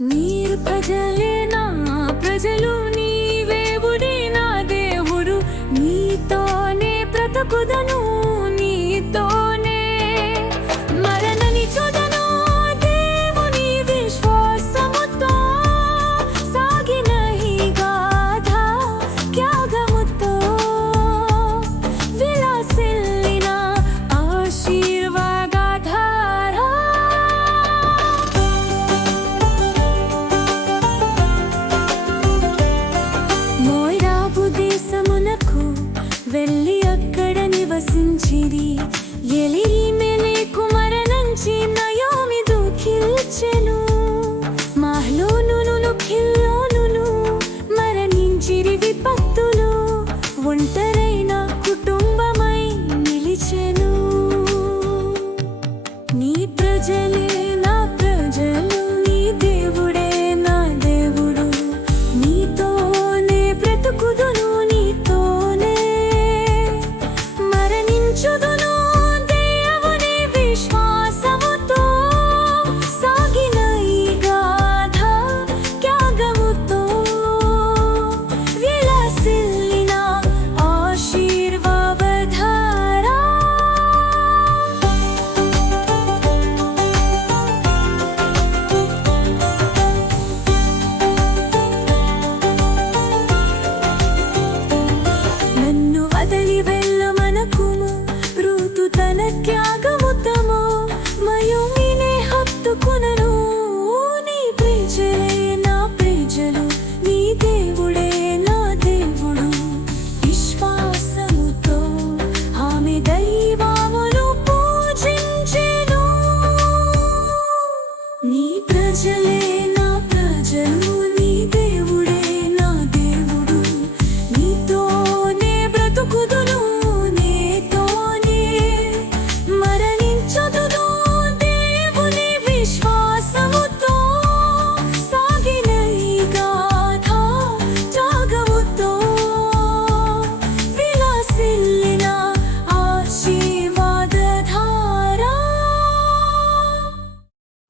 నీరు ప్రజలే నా ప్రజలు నీవేవుడే నా దేవుడు. నీతోనే బ్రతుకుదను నీతోనే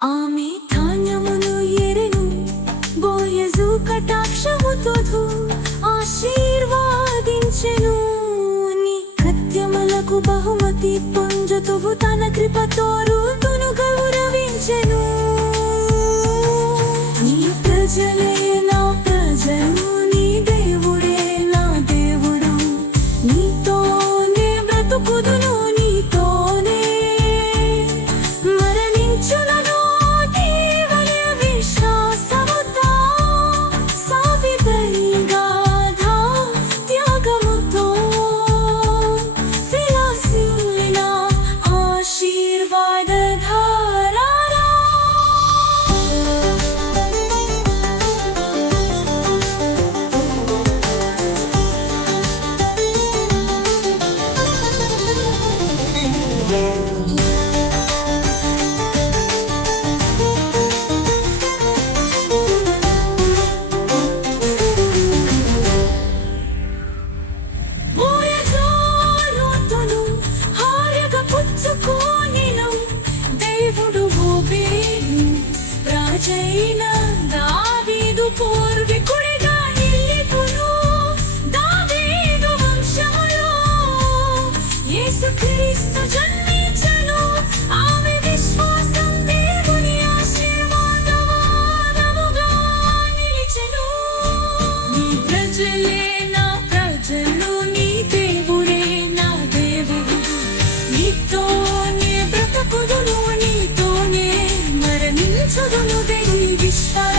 ఆమె ధాన్యమును ఎరెను బోయజు కటాక్షముతో ఆశీర్వాదించెను. నీ కత్యములకు బహుమతి పొంజుతువు తన కృపతో రూతును గౌరవించెను. నీ ప్రజలు sun.